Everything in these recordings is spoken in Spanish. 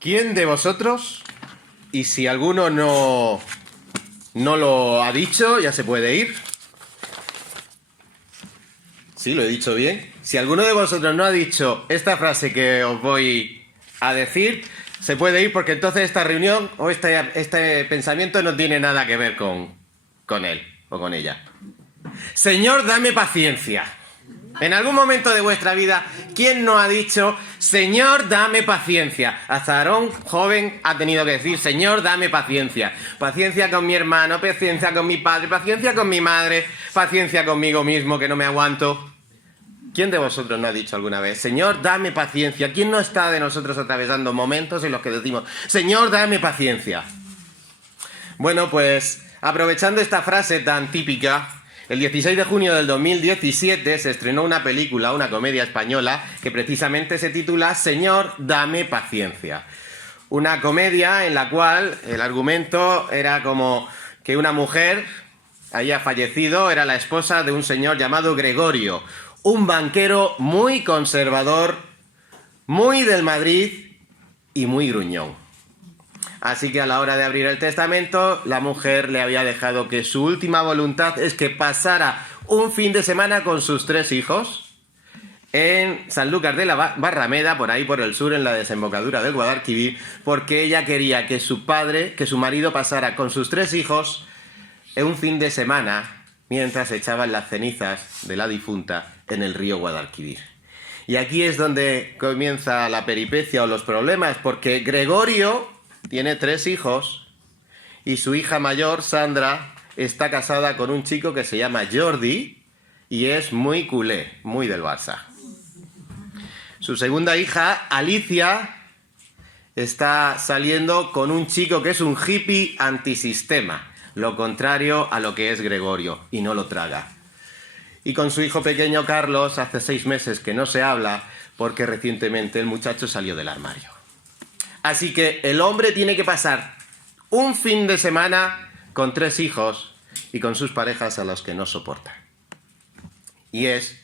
¿Quién de vosotros, y si alguno no lo ha dicho, ya se puede ir? Sí, lo he dicho bien. Si alguno de vosotros no ha dicho esta frase que os voy a decir, se puede ir, porque entonces esta reunión o este pensamiento no tiene nada que ver con él o con ella. Señor, dame paciencia. En algún momento de vuestra vida, ¿quién no ha dicho, Señor, dame paciencia? Hasta Aarón, joven, ha tenido que decir, Señor, dame paciencia. Paciencia con mi hermano, paciencia con mi padre, paciencia con mi madre, paciencia conmigo mismo, que no me aguanto. ¿Quién de vosotros no ha dicho alguna vez, Señor, dame paciencia? ¿Quién no está de nosotros atravesando momentos en los que decimos, Señor, dame paciencia? Bueno, pues, aprovechando esta frase tan típica, el 16 de junio del 2017 se estrenó una película, una comedia española, que precisamente se titula Señor, dame paciencia. Una comedia en la cual el argumento era como que una mujer había fallecido, era la esposa de un señor llamado Gregorio, un banquero muy conservador, muy del Madrid y muy gruñón. Así que a la hora de abrir el testamento, la mujer le había dejado que su última voluntad es que pasara un fin de semana con sus 3 hijos en Sanlúcar de la Barrameda, por ahí por el sur, en la desembocadura del Guadalquivir, porque ella quería que su marido pasara con sus 3 hijos en un fin de semana mientras echaban las cenizas de la difunta en el río Guadalquivir. Y aquí es donde comienza la peripecia o los problemas, porque Gregorio tiene 3 hijos y su hija mayor, Sandra, está casada con un chico que se llama Jordi y es muy culé, muy del Barça. Su segunda hija, Alicia, está saliendo con un chico que es un hippie antisistema, lo contrario a lo que es Gregorio, y no lo traga. Y con su hijo pequeño, Carlos, hace 6 meses que no se habla porque recientemente el muchacho salió del armario. Así que el hombre tiene que pasar un fin de semana con 3 hijos y con sus parejas a los que no soporta. Y es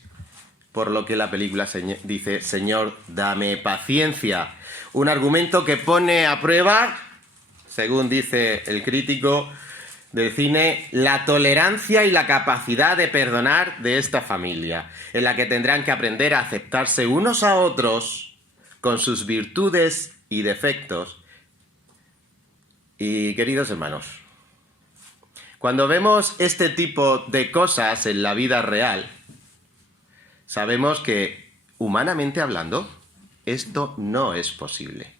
por lo que la película dice, Señor, dame paciencia. Un argumento que pone a prueba, según dice el crítico del cine, la tolerancia y la capacidad de perdonar de esta familia, en la que tendrán que aprender a aceptarse unos a otros con sus virtudes y defectos. Y queridos hermanos, cuando vemos este tipo de cosas en la vida real, sabemos que, humanamente hablando, esto no es posible.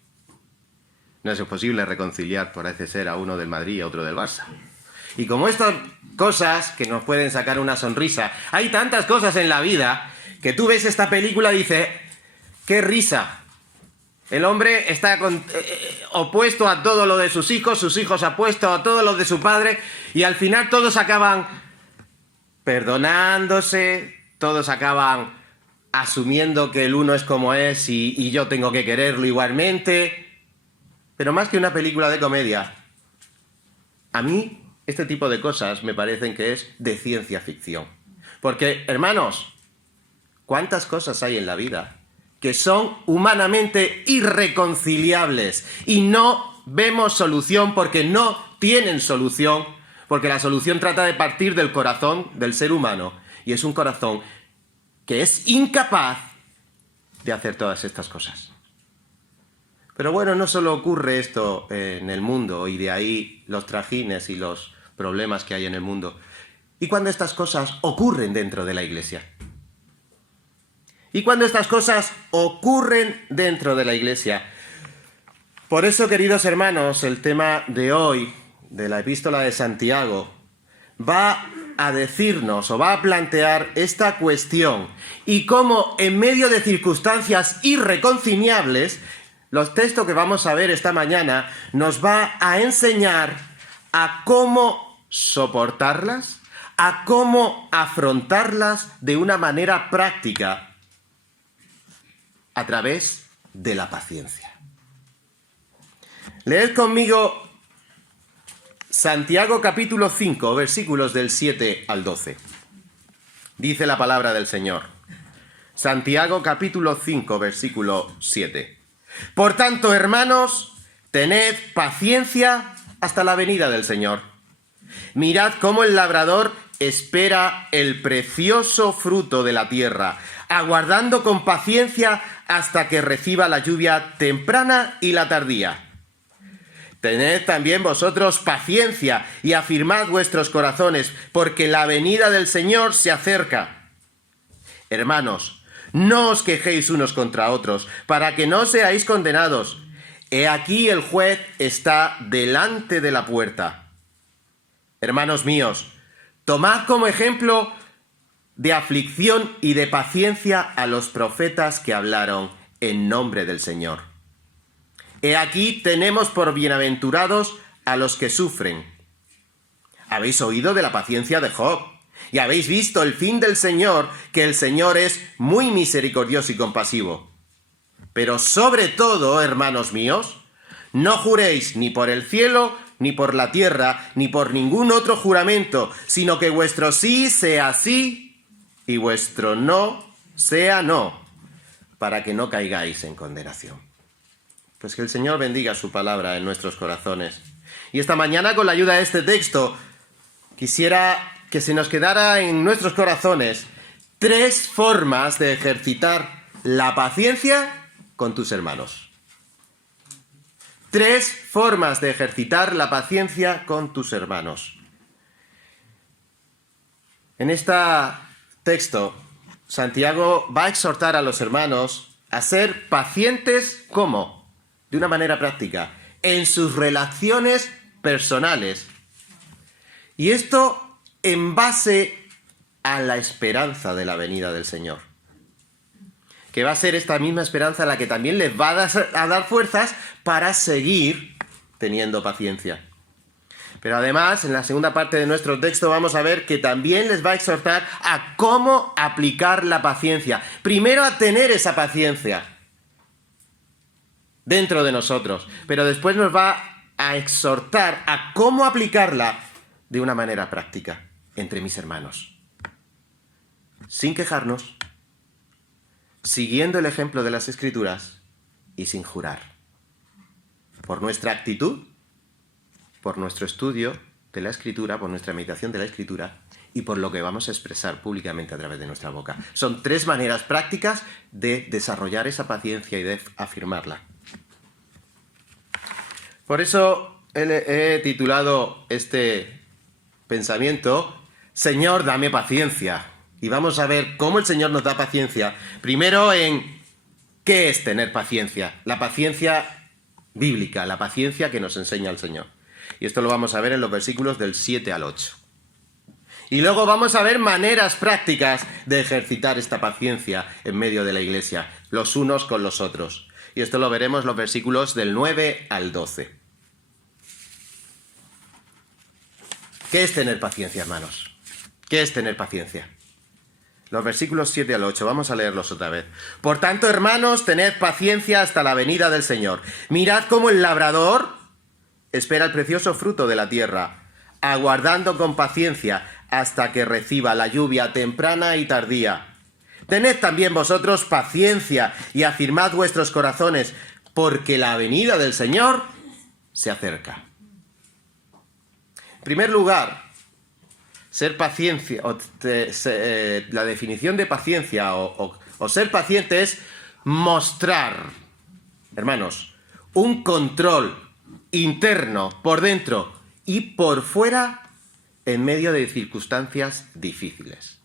No es posible reconciliar, parece ser, a uno del Madrid y a otro del Barça. Y como estas cosas que nos pueden sacar una sonrisa, hay tantas cosas en la vida que tú ves esta película y dices, ¡qué risa! El hombre está opuesto a todo lo de sus hijos opuestos a todo lo de su padre, y al final todos acaban perdonándose, todos acaban asumiendo que el uno es como es y yo tengo que quererlo igualmente. Pero más que una película de comedia, a mí este tipo de cosas me parecen que es de ciencia ficción. Porque, hermanos, ¿cuántas cosas hay en la vida que son humanamente irreconciliables y no vemos solución porque no tienen solución? Porque la solución trata de partir del corazón del ser humano, y es un corazón que es incapaz de hacer todas estas cosas. Pero bueno, no solo ocurre esto en el mundo, y de ahí los trajines y los problemas que hay en el mundo. ¿Y cuando estas cosas ocurren dentro de la Iglesia? ¿Y cuando estas cosas ocurren dentro de la Iglesia? Por eso, queridos hermanos, el tema de hoy, de la Epístola de Santiago, va a decirnos o va a plantear esta cuestión, y cómo en medio de circunstancias irreconciliables, los textos que vamos a ver esta mañana nos va a enseñar a cómo soportarlas, a cómo afrontarlas de una manera práctica a través de la paciencia. Leed conmigo Santiago capítulo 5, versículos del 7 al 12. Dice la palabra del Señor. Santiago capítulo 5, versículo 7. Por tanto, hermanos, tened paciencia hasta la venida del Señor. Mirad cómo el labrador espera el precioso fruto de la tierra, aguardando con paciencia hasta que reciba la lluvia temprana y la tardía. Tened también vosotros paciencia y afirmad vuestros corazones, porque la venida del Señor se acerca. Hermanos, no os quejéis unos contra otros, para que no seáis condenados. He aquí el juez está delante de la puerta. Hermanos míos, tomad como ejemplo de aflicción y de paciencia a los profetas que hablaron en nombre del Señor. He aquí tenemos por bienaventurados a los que sufren. Habéis oído de la paciencia de Job, y habéis visto el fin del Señor, que el Señor es muy misericordioso y compasivo. Pero sobre todo, hermanos míos, no juréis ni por el cielo, ni por la tierra, ni por ningún otro juramento, sino que vuestro sí sea sí, y vuestro no sea no, para que no caigáis en condenación. Pues que el Señor bendiga su palabra en nuestros corazones. Y esta mañana, con la ayuda de este texto, quisiera que se nos quedara en nuestros corazones 3 formas de ejercitar la paciencia con tus hermanos. 3 formas de ejercitar la paciencia con tus hermanos. En este texto, Santiago va a exhortar a los hermanos a ser pacientes, ¿cómo? De una manera práctica, en sus relaciones personales. Y esto en base a la esperanza de la venida del Señor. Que va a ser esta misma esperanza la que también les va a dar fuerzas para seguir teniendo paciencia. Pero además, en la segunda parte de nuestro texto vamos a ver que también les va a exhortar a cómo aplicar la paciencia. Primero a tener esa paciencia dentro de nosotros, pero después nos va a exhortar a cómo aplicarla de una manera práctica entre mis hermanos. Sin quejarnos, siguiendo el ejemplo de las Escrituras y sin jurar. Por nuestra actitud, por nuestro estudio de la Escritura, por nuestra meditación de la Escritura y por lo que vamos a expresar públicamente a través de nuestra boca. Son 3 maneras prácticas de desarrollar esa paciencia y de afirmarla. Por eso he titulado este pensamiento Señor, dame paciencia. Y vamos a ver cómo el Señor nos da paciencia. Primero en qué es tener paciencia. La paciencia bíblica, la paciencia que nos enseña el Señor. Y esto lo vamos a ver en los versículos del 7 al 8. Y luego vamos a ver maneras prácticas de ejercitar esta paciencia en medio de la iglesia, los unos con los otros. Y esto lo veremos en los versículos del 9 al 12. ¿Qué es tener paciencia, hermanos? ¿Qué es tener paciencia? Los versículos 7 al 8, vamos a leerlos otra vez. Por tanto, hermanos, tened paciencia hasta la venida del Señor. Mirad cómo el labrador espera el precioso fruto de la tierra, aguardando con paciencia hasta que reciba la lluvia temprana y tardía. Tened también vosotros paciencia y afirmad vuestros corazones, porque la venida del Señor se acerca. En primer lugar, ser paciencia, la definición de paciencia o ser paciente es mostrar, hermanos, un control interno por dentro y por fuera en medio de circunstancias difíciles.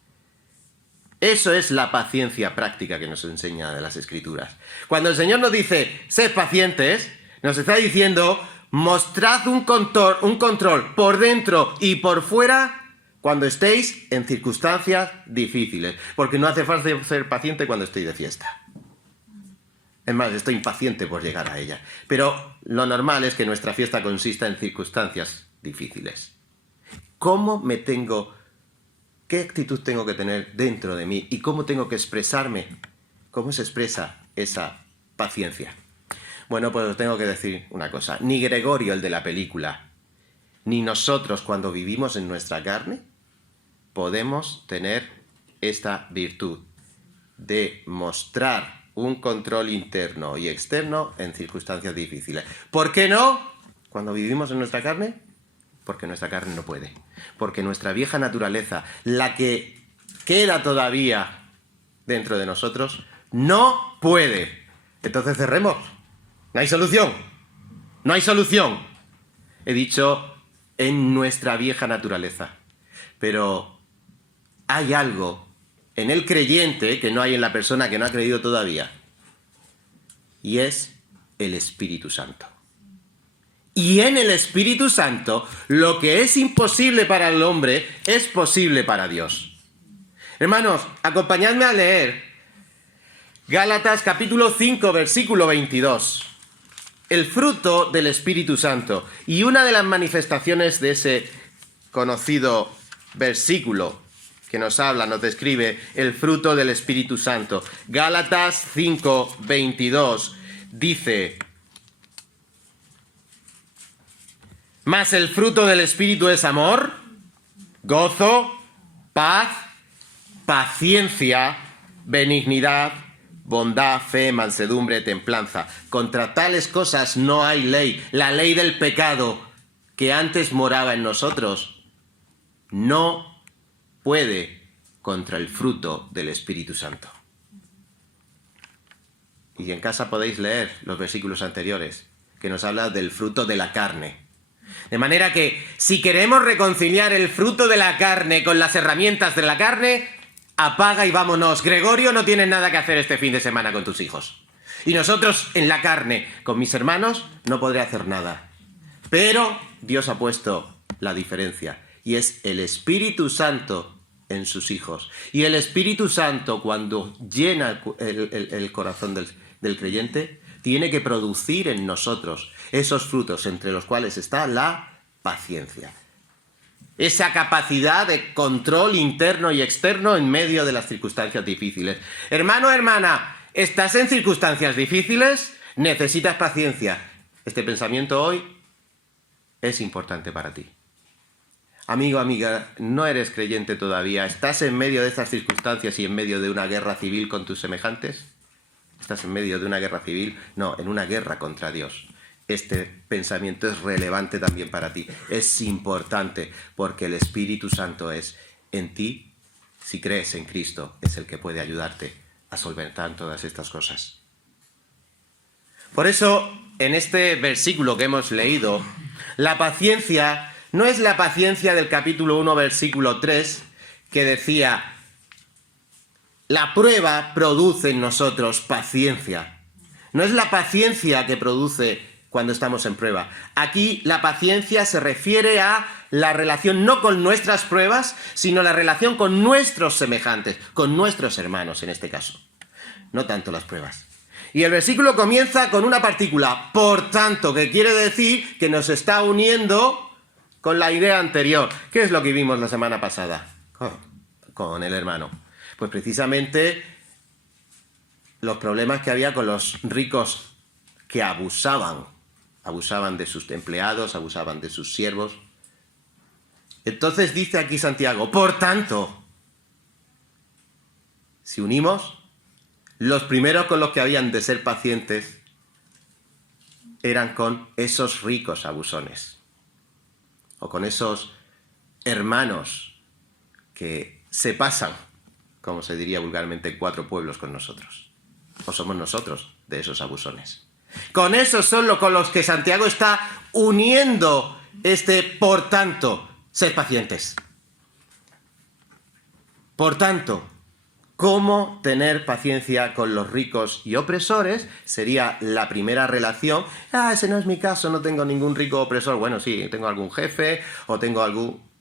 Eso es la paciencia práctica que nos enseña de las Escrituras. Cuando el Señor nos dice, sed pacientes, nos está diciendo, mostrad un control por dentro y por fuera cuando estéis en circunstancias difíciles. Porque no hace falta ser paciente cuando estoy de fiesta. Es más, estoy impaciente por llegar a ella. Pero lo normal es que nuestra fiesta consista en circunstancias difíciles. ¿Qué actitud tengo que tener dentro de mí? ¿Y cómo tengo que expresarme? ¿Cómo se expresa esa paciencia? Bueno, pues os tengo que decir una cosa. Ni Gregorio, el de la película, ni nosotros cuando vivimos en nuestra carne, podemos tener esta virtud de mostrar un control interno y externo en circunstancias difíciles. ¿Por qué no? Cuando vivimos en nuestra carne, porque nuestra carne no puede. Porque nuestra vieja naturaleza, la que queda todavía dentro de nosotros, no puede. Entonces cerremos. No hay solución. No hay solución. He dicho en nuestra vieja naturaleza. Pero hay algo en el creyente que no hay en la persona que no ha creído todavía. Y es el Espíritu Santo. Y en el Espíritu Santo, lo que es imposible para el hombre es posible para Dios. Hermanos, acompañadme a leer Gálatas capítulo 5, versículo 22. El fruto del Espíritu Santo. Y una de las manifestaciones de ese conocido versículo que nos habla, nos describe el fruto del Espíritu Santo. Gálatas 5, 22 dice: mas el fruto del Espíritu es amor, gozo, paz, paciencia, benignidad, bondad, fe, mansedumbre, templanza. Contra tales cosas no hay ley. La ley del pecado que antes moraba en nosotros no puede contra el fruto del Espíritu Santo. Y en casa podéis leer los versículos anteriores, que nos habla del fruto de la carne. De manera que, si queremos reconciliar el fruto de la carne con las herramientas de la carne, apaga y vámonos. Gregorio, no tienes nada que hacer este fin de semana con tus hijos. Y nosotros, en la carne, con mis hermanos, no podré hacer nada. Pero Dios ha puesto la diferencia, y es el Espíritu Santo en sus hijos. Y el Espíritu Santo, cuando llena el corazón del creyente, tiene que producir en nosotros esos frutos, entre los cuales está la paciencia. Esa capacidad de control interno y externo en medio de las circunstancias difíciles. Hermano, hermana, ¿estás en circunstancias difíciles? Necesitas paciencia. Este pensamiento hoy es importante para ti. Amigo, amiga, no eres creyente todavía. ¿Estás en medio de estas circunstancias y en medio de una guerra civil con tus semejantes? ¿Estás en medio de una guerra civil? No, en una guerra contra Dios. Este pensamiento es relevante también para ti. Es importante porque el Espíritu Santo es en ti. Si crees en Cristo, es el que puede ayudarte a solventar todas estas cosas. Por eso, en este versículo que hemos leído, la paciencia no es la paciencia del capítulo 1, versículo 3, que decía: la prueba produce en nosotros paciencia. No es la paciencia que produce cuando estamos en prueba. Aquí la paciencia se refiere a la relación no con nuestras pruebas, sino la relación con nuestros semejantes, con nuestros hermanos en este caso. No tanto las pruebas. Y el versículo comienza con una partícula, por tanto, que quiere decir que nos está uniendo con la idea anterior. ¿Qué es lo que vimos la semana pasada con el hermano? Pues precisamente los problemas que había con los ricos que abusaban de sus empleados, abusaban de sus siervos. Entonces dice aquí Santiago: por tanto, si unimos, los primeros con los que habían de ser pacientes eran con esos ricos abusones, o con esos hermanos que se pasan, como se diría vulgarmente, en 4 pueblos con nosotros. O somos nosotros de esos abusones. Con esos son con los que Santiago está uniendo por tanto, sed pacientes. Por tanto, ¿cómo tener paciencia con los ricos y opresores? Sería la primera relación. Ese no es mi caso, no tengo ningún rico opresor. Bueno, sí, tengo algún jefe o tengo algún...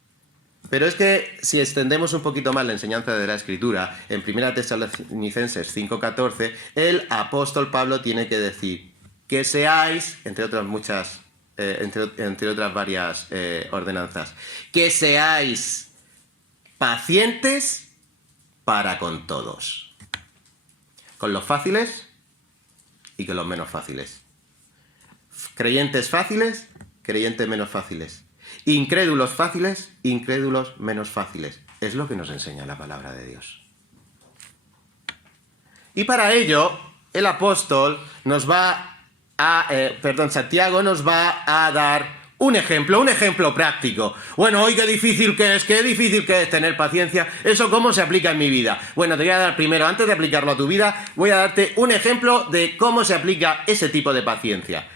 Pero es que si extendemos un poquito más la enseñanza de la Escritura, en 1 Tesalonicenses 5:14, el apóstol Pablo tiene que decir que seáis, entre otras varias ordenanzas, que seáis pacientes para con todos, con los fáciles y con los menos fáciles, creyentes fáciles, creyentes menos fáciles, incrédulos fáciles, incrédulos menos fáciles. Es lo que nos enseña la palabra de Dios. Y para ello el apóstol Santiago nos va a dar un ejemplo práctico. Bueno, hoy qué difícil que es tener paciencia. ¿Eso cómo se aplica en mi vida? Bueno, te voy a dar primero, antes de aplicarlo a tu vida, voy a darte un ejemplo de cómo se aplica ese tipo de paciencia.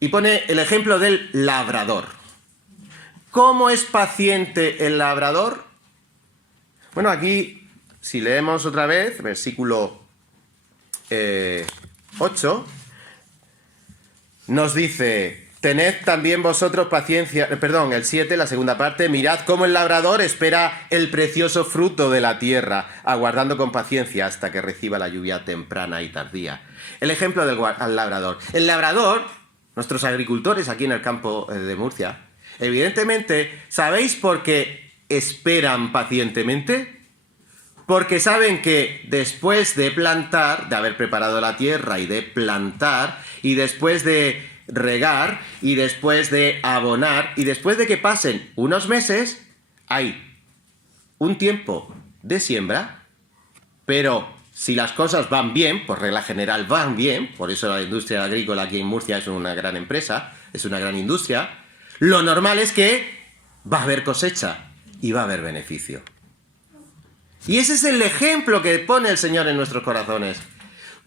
Y pone el ejemplo del labrador. ¿Cómo es paciente el labrador? Bueno, aquí, si leemos otra vez, versículo 8, nos dice: tened también vosotros paciencia, el 7, la segunda parte, mirad cómo el labrador espera el precioso fruto de la tierra, aguardando con paciencia hasta que reciba la lluvia temprana y tardía. El ejemplo del labrador. El labrador, nuestros agricultores aquí en el campo de Murcia, evidentemente, ¿sabéis por qué esperan pacientemente? Porque saben que después de plantar, de haber preparado la tierra y de plantar, y después de regar, y después de abonar, y después de que pasen unos meses, hay un tiempo de siembra, pero si las cosas van bien, por regla general van bien, por eso la industria agrícola aquí en Murcia es una gran empresa, es una gran industria, lo normal es que va a haber cosecha y va a haber beneficio. Y ese es el ejemplo que pone el Señor en nuestros corazones.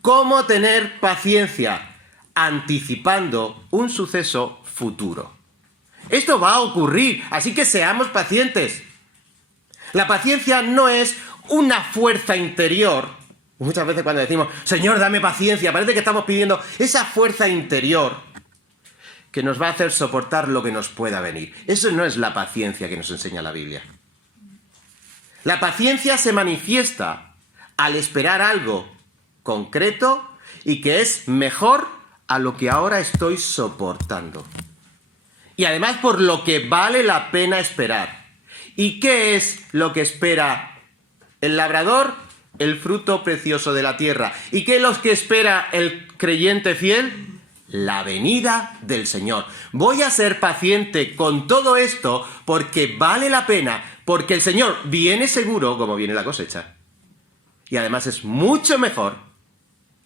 Cómo tener paciencia anticipando un suceso futuro. Esto va a ocurrir, así que seamos pacientes. La paciencia no es una fuerza interior. Muchas veces cuando decimos, Señor, dame paciencia, parece que estamos pidiendo esa fuerza interior que nos va a hacer soportar lo que nos pueda venir. Eso no es la paciencia que nos enseña la Biblia. La paciencia se manifiesta al esperar algo concreto y que es mejor a lo que ahora estoy soportando. Y además por lo que vale la pena esperar. ¿Y qué es lo que espera el labrador? El fruto precioso de la tierra. ¿Y qué es lo que espera el creyente fiel? La venida del Señor. Voy a ser paciente con todo esto porque vale la pena, porque el Señor viene seguro como viene la cosecha. Y además es mucho mejor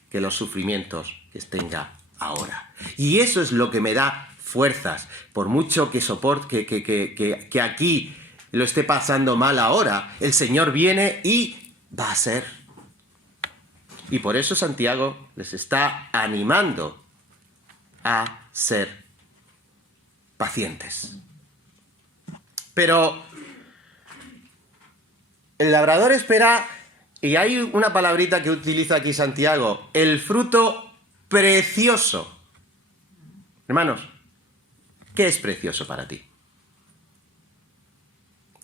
que los sufrimientos que tenga ahora. Y eso es lo que me da fuerzas. Por mucho que soporte, que aquí lo esté pasando mal ahora, el Señor viene y va a ser. Y por eso Santiago les está animando a ser pacientes. Pero el labrador espera, y hay una palabrita que utiliza aquí Santiago, el fruto precioso. Hermanos, ¿qué es precioso para ti?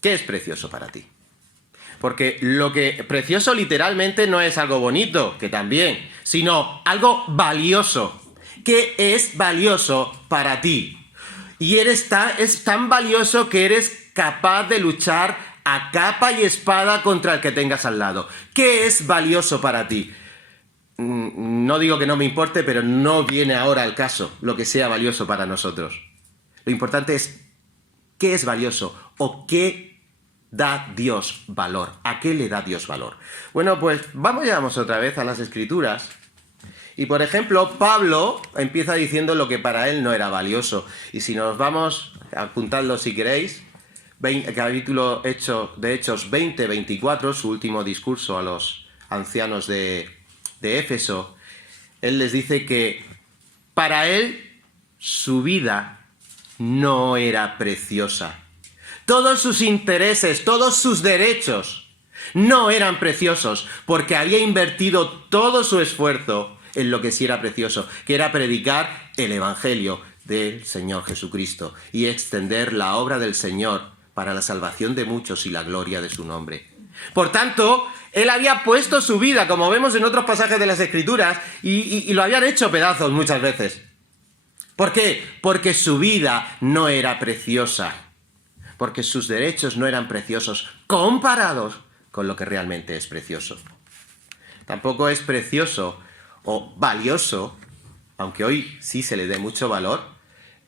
¿Qué es precioso para ti? Porque lo que precioso literalmente no es algo bonito, que también, sino algo valioso. ¿Qué es valioso para ti? Y es tan valioso que eres capaz de luchar a capa y espada contra el que tengas al lado. ¿Qué es valioso para ti? No digo que no me importe, pero no viene ahora al caso lo que sea valioso para nosotros. Lo importante es qué es valioso o qué da Dios valor. ¿A qué le da Dios valor? Bueno, pues vamos otra vez a las Escrituras. Y por ejemplo, Pablo empieza diciendo lo que para él no era valioso. Y si nos vamos, apuntadlo si queréis, capítulo de Hechos 20-24, su último discurso a los ancianos de Éfeso, él les dice que para él su vida no era preciosa. Todos sus intereses, todos sus derechos no eran preciosos, porque había invertido todo su esfuerzo en lo que sí era precioso, que era predicar el Evangelio del Señor Jesucristo y extender la obra del Señor para la salvación de muchos y la gloria de su nombre. Por tanto, él había puesto su vida, como vemos en otros pasajes de las Escrituras, y lo habían hecho pedazos muchas veces. ¿Por qué? Porque su vida no era preciosa, porque sus derechos no eran preciosos comparados con lo que realmente es precioso. Tampoco es precioso o valioso, aunque hoy sí se le dé mucho valor,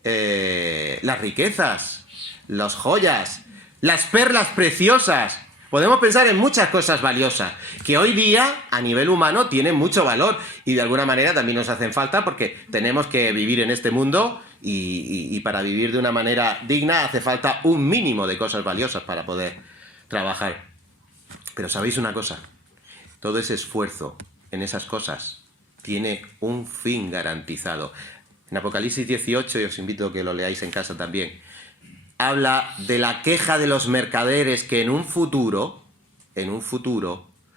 las riquezas, las joyas, las perlas preciosas. Podemos pensar en muchas cosas valiosas, que hoy día, a nivel humano, tienen mucho valor y de alguna manera también nos hacen falta porque tenemos que vivir en este mundo y para vivir de una manera digna hace falta un mínimo de cosas valiosas para poder trabajar. Pero ¿sabéis una cosa? Todo ese esfuerzo en esas cosas tiene un fin garantizado. En Apocalipsis 18, y os invito a que lo leáis en casa también, habla de la queja de los mercaderes que en un futuro,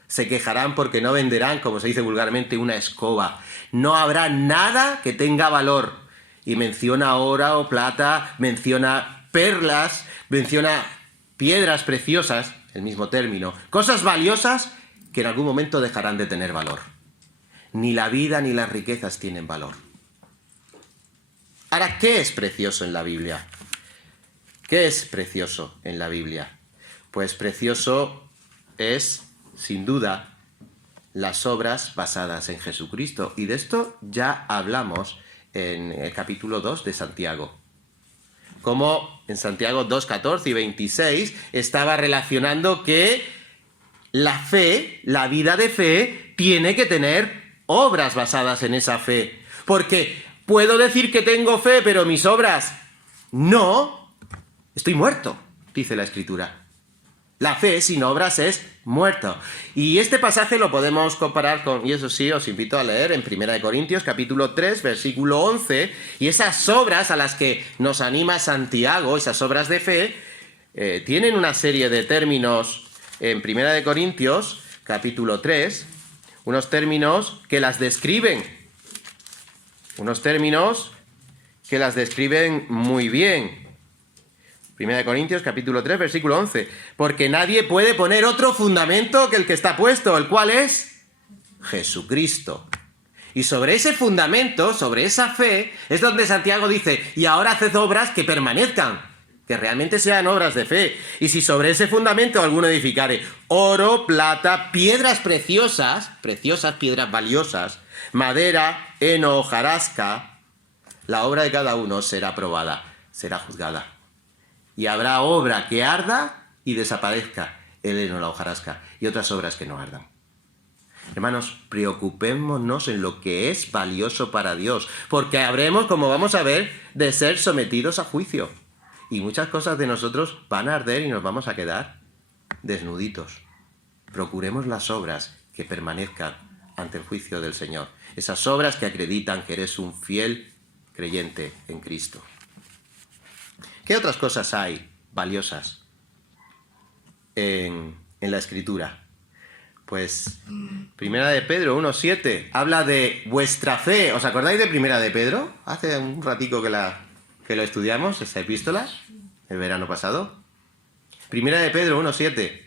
se quejarán porque no venderán, como se dice vulgarmente, una escoba. No habrá nada que tenga valor. Y menciona oro o plata, menciona perlas, menciona piedras preciosas, el mismo término. Cosas valiosas que en algún momento dejarán de tener valor. Ni la vida ni las riquezas tienen valor. Ahora, ¿qué es precioso en la Biblia? ¿Qué es precioso en la Biblia? Pues precioso es, sin duda, las obras basadas en Jesucristo. Y de esto ya hablamos en el capítulo 2 de Santiago. Como en Santiago 2, 14 y 26 estaba relacionando que la fe, la vida de fe, tiene que tener obras basadas en esa fe. Porque puedo decir que tengo fe, pero mis obras no. Estoy muerto, dice la Escritura. La fe sin obras es muerto. Y este pasaje lo podemos comparar con, y eso sí, os invito a leer en 1 Corintios, capítulo 3, versículo 11, y esas obras a las que nos anima Santiago, esas obras de fe, tienen una serie de términos en 1 Corintios, capítulo 3, unos términos que las describen, muy bien. 1 Corintios, capítulo 3, versículo 11. Porque nadie puede poner otro fundamento que el que está puesto, el cual es Jesucristo. Y sobre ese fundamento, sobre esa fe, es donde Santiago dice, y ahora haced obras que permanezcan, que realmente sean obras de fe. Y si sobre ese fundamento alguno edificare oro, plata, piedras preciosas, piedras valiosas, madera, heno, hojarasca, la obra de cada uno será probada, será juzgada. Y habrá obra que arda y desaparezca, el heno, la hojarasca, y otras obras que no ardan. Hermanos, preocupémonos en lo que es valioso para Dios, porque habremos, como vamos a ver, de ser sometidos a juicio. Y muchas cosas de nosotros van a arder y nos vamos a quedar desnuditos. Procuremos las obras que permanezcan ante el juicio del Señor. Esas obras que acreditan que eres un fiel creyente en Cristo. ¿Qué otras cosas hay valiosas en la Escritura? Pues Primera de Pedro 1:7 habla de vuestra fe. ¿Os acordáis de Primera de Pedro? Hace un ratico que lo estudiamos, esa epístola, el verano pasado. Primera de Pedro 1:7.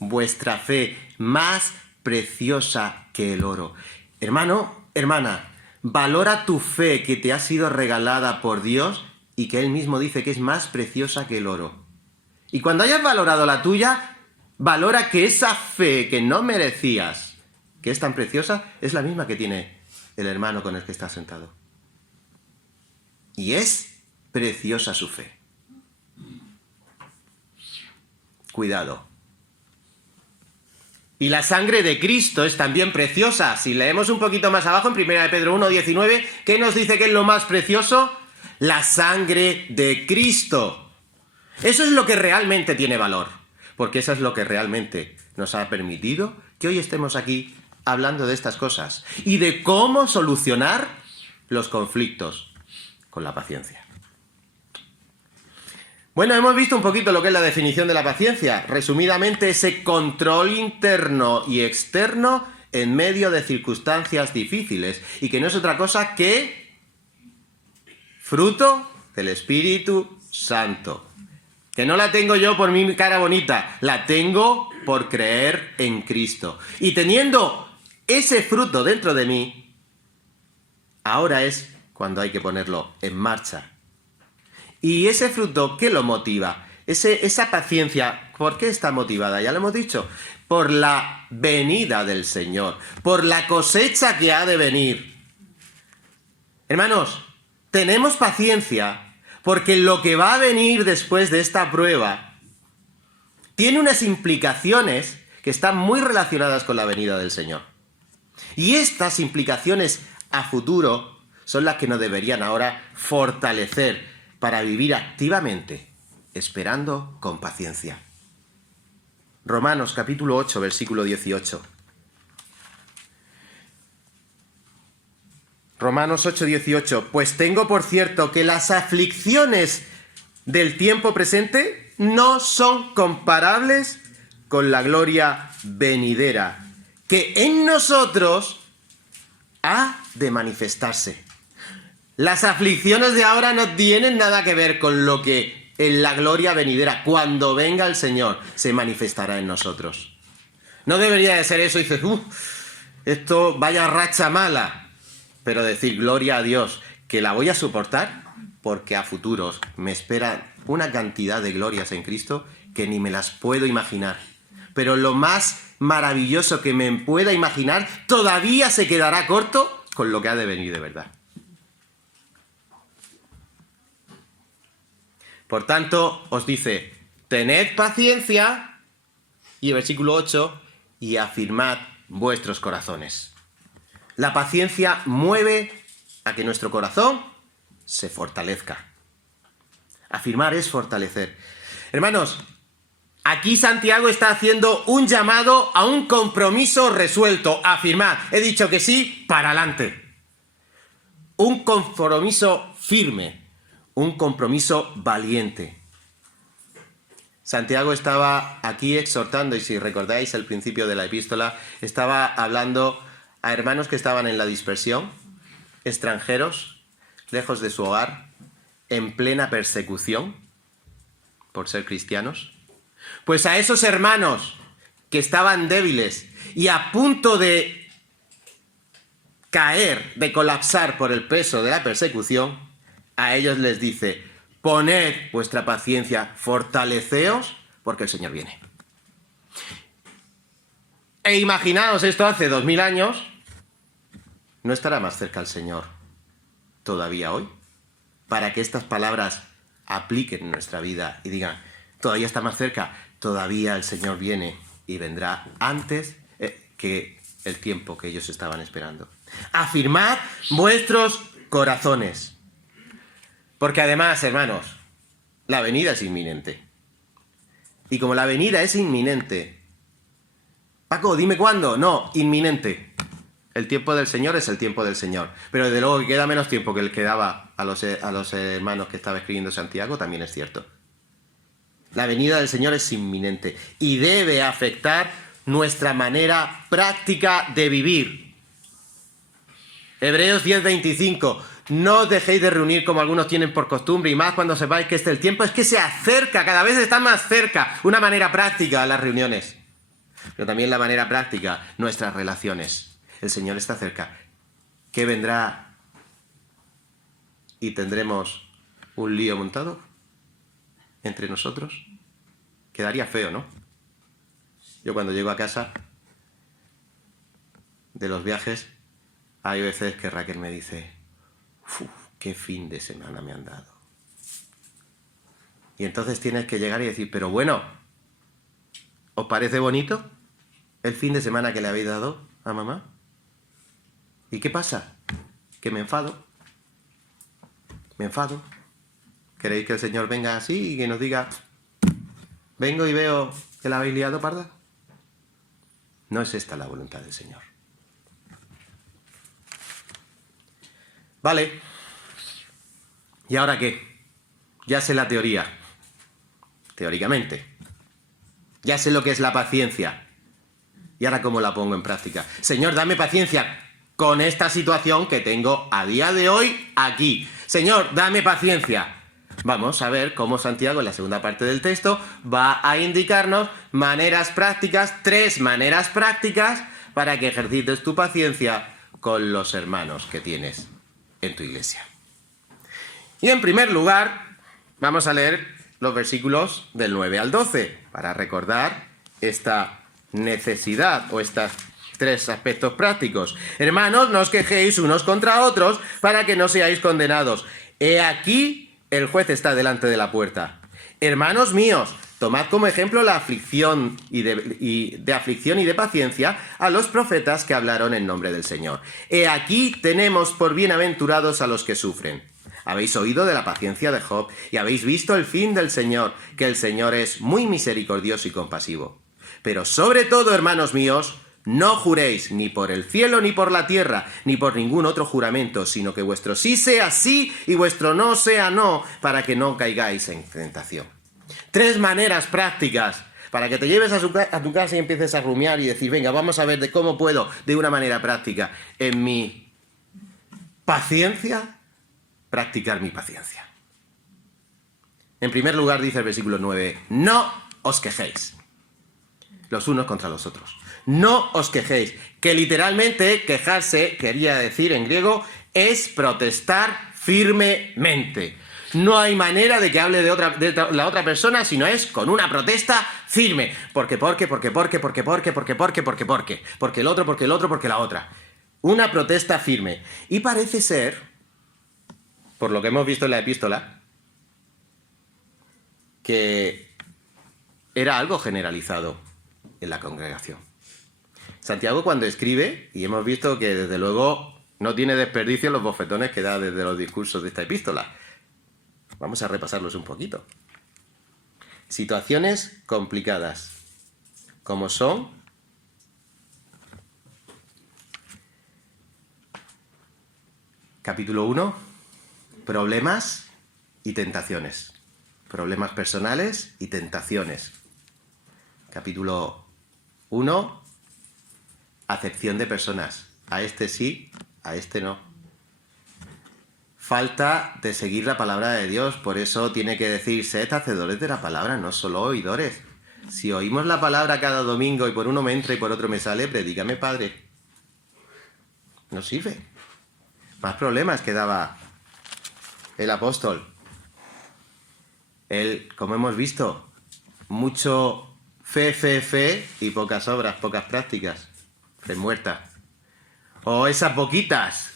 Vuestra fe más preciosa que el oro. Hermano, hermana, valora tu fe que te ha sido regalada por Dios y que Él mismo dice que es más preciosa que el oro. Y cuando hayas valorado la tuya, valora que esa fe que no merecías, que es tan preciosa, es la misma que tiene el hermano con el que estás sentado. Y es preciosa su fe. Cuidado. Y la sangre de Cristo es también preciosa. Si leemos un poquito más abajo en 1 Pedro 1:19, ¿qué nos dice que es lo más precioso? La sangre de Cristo. Eso es lo que realmente tiene valor, porque eso es lo que realmente nos ha permitido que hoy estemos aquí hablando de estas cosas y de cómo solucionar los conflictos con la paciencia. Bueno, hemos visto un poquito lo que es la definición de la paciencia. Resumidamente, ese control interno y externo en medio de circunstancias difíciles y que no es otra cosa que fruto del Espíritu Santo. Que no la tengo yo por mi cara bonita, la tengo por creer en Cristo. Y teniendo ese fruto dentro de mí, ahora es cuando hay que ponerlo en marcha. Y ese fruto, ¿qué lo motiva? Esa paciencia, ¿por qué está motivada? Ya lo hemos dicho, por la venida del Señor, por la cosecha que ha de venir. Hermanos, tenemos paciencia porque lo que va a venir después de esta prueba tiene unas implicaciones que están muy relacionadas con la venida del Señor. Y estas implicaciones a futuro son las que nos deberían ahora fortalecer para vivir activamente, esperando con paciencia. Romanos capítulo 8, versículo 18. Romanos 8, 18. Pues tengo por cierto que las aflicciones del tiempo presente no son comparables con la gloria venidera, que en nosotros ha de manifestarse. Las aflicciones de ahora no tienen nada que ver con lo que en la gloria venidera, cuando venga el Señor, se manifestará en nosotros. No debería de ser eso y dices, esto vaya racha mala, pero decir gloria a Dios, que la voy a soportar, porque a futuros me espera una cantidad de glorias en Cristo que ni me las puedo imaginar. Pero lo más maravilloso que me pueda imaginar todavía se quedará corto con lo que ha de venir de verdad. Por tanto, os dice, tened paciencia, y el versículo 8, y afirmad vuestros corazones. La paciencia mueve a que nuestro corazón se fortalezca. Afirmar es fortalecer. Hermanos, aquí Santiago está haciendo un llamado a un compromiso resuelto. Afirmad, he dicho que sí, para adelante. Un compromiso firme. Un compromiso valiente. Santiago estaba aquí exhortando, y si recordáis el principio de la epístola, estaba hablando a hermanos que estaban en la dispersión, extranjeros, lejos de su hogar, en plena persecución, por ser cristianos. Pues a esos hermanos que estaban débiles y a punto de caer, de colapsar por el peso de la persecución, a ellos les dice, poned vuestra paciencia, fortaleceos, porque el Señor viene. E imaginaos esto hace 2000 años, ¿no estará más cerca el Señor todavía hoy? Para que estas palabras apliquen en nuestra vida y digan, todavía está más cerca, todavía el Señor viene y vendrá antes que el tiempo que ellos estaban esperando. Afirmad vuestros corazones. Porque además, hermanos, la venida es inminente. Y como la venida es inminente, Paco, dime cuándo. No, inminente. El tiempo del Señor es el tiempo del Señor. Pero desde luego que queda menos tiempo que le quedaba a los hermanos que estaba escribiendo Santiago, también es cierto. La venida del Señor es inminente y debe afectar nuestra manera práctica de vivir. Hebreos 10:25. No os dejéis de reunir como algunos tienen por costumbre, y más cuando sepáis que el tiempo es que se acerca, cada vez está más cerca. Una manera práctica a las reuniones, pero también la manera práctica, nuestras relaciones. El Señor está cerca. ¿Qué vendrá? ¿Y tendremos un lío montado entre nosotros? Quedaría feo, ¿no? Yo cuando llego a casa de los viajes, hay veces que Raquel me dice, qué fin de semana me han dado. Y entonces tienes que llegar y decir, pero bueno, ¿os parece bonito el fin de semana que le habéis dado a mamá? ¿Y qué pasa? Que me enfado. Me enfado. ¿Queréis que el Señor venga así y que nos diga, vengo y veo que la habéis liado parda? No es esta la voluntad del Señor. Vale. ¿Y ahora qué? Ya sé la teoría. Teóricamente. Ya sé lo que es la paciencia. ¿Y ahora cómo la pongo en práctica? Señor, dame paciencia con esta situación que tengo a día de hoy aquí. Señor, dame paciencia. Vamos a ver cómo Santiago, en la segunda parte del texto, va a indicarnos maneras prácticas, 3 maneras prácticas, para que ejercites tu paciencia con los hermanos que tienes en tu iglesia. Y en primer lugar, vamos a leer los versículos del 9 al 12, para recordar esta necesidad o estos 3 aspectos prácticos. Hermanos, no os quejéis unos contra otros para que no seáis condenados. He aquí, el juez está delante de la puerta. Hermanos míos, tomad como ejemplo la aflicción de aflicción y de paciencia a los profetas que hablaron en nombre del Señor. He aquí tenemos por bienaventurados a los que sufren. Habéis oído de la paciencia de Job y habéis visto el fin del Señor, que el Señor es muy misericordioso y compasivo. Pero sobre todo, hermanos míos, no juréis ni por el cielo ni por la tierra, ni por ningún otro juramento, sino que vuestro sí sea sí y vuestro no sea no, para que no caigáis en tentación. 3 maneras prácticas para que te lleves a tu casa y empieces a rumiar y decir, venga, vamos a ver de cómo puedo, de una manera práctica, en mi paciencia, practicar mi paciencia. En primer lugar, dice el versículo 9, no os quejéis los unos contra los otros. No os quejéis, que literalmente quejarse, quería decir en griego, es protestar firmemente. No hay manera de que hable de la otra persona, sino es con una protesta firme. Porque el otro, porque la otra. Una protesta firme. Y parece ser, por lo que hemos visto en la epístola, que era algo generalizado en la congregación. Santiago, cuando escribe, y hemos visto que desde luego no tiene desperdicio los bofetones que da desde los discursos de esta epístola. Vamos a repasarlos un poquito. Situaciones complicadas, como son capítulo 1, problemas y tentaciones. Problemas personales y tentaciones. Capítulo 1, acepción de personas. A este sí, a este no. Falta de seguir la palabra de Dios, por eso tiene que decir, sed hacedores de la palabra, no solo oidores. Si oímos la palabra cada domingo y por uno me entra y por otro me sale, predícame, Padre. No sirve. Más problemas que daba el apóstol. Él, como hemos visto, mucho fe y pocas obras, pocas prácticas. Fe muerta. O esas poquitas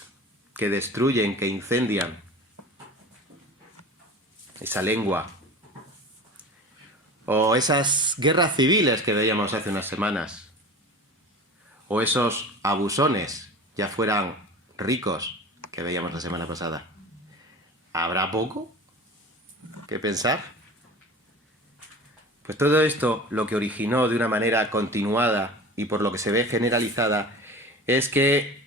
que destruyen, que incendian. Esa lengua. O esas guerras civiles que veíamos hace unas semanas. O esos abusones, ya fueran ricos, que veíamos la semana pasada. ¿Habrá poco que pensar? Pues todo esto lo que originó de una manera continuada y por lo que se ve generalizada es que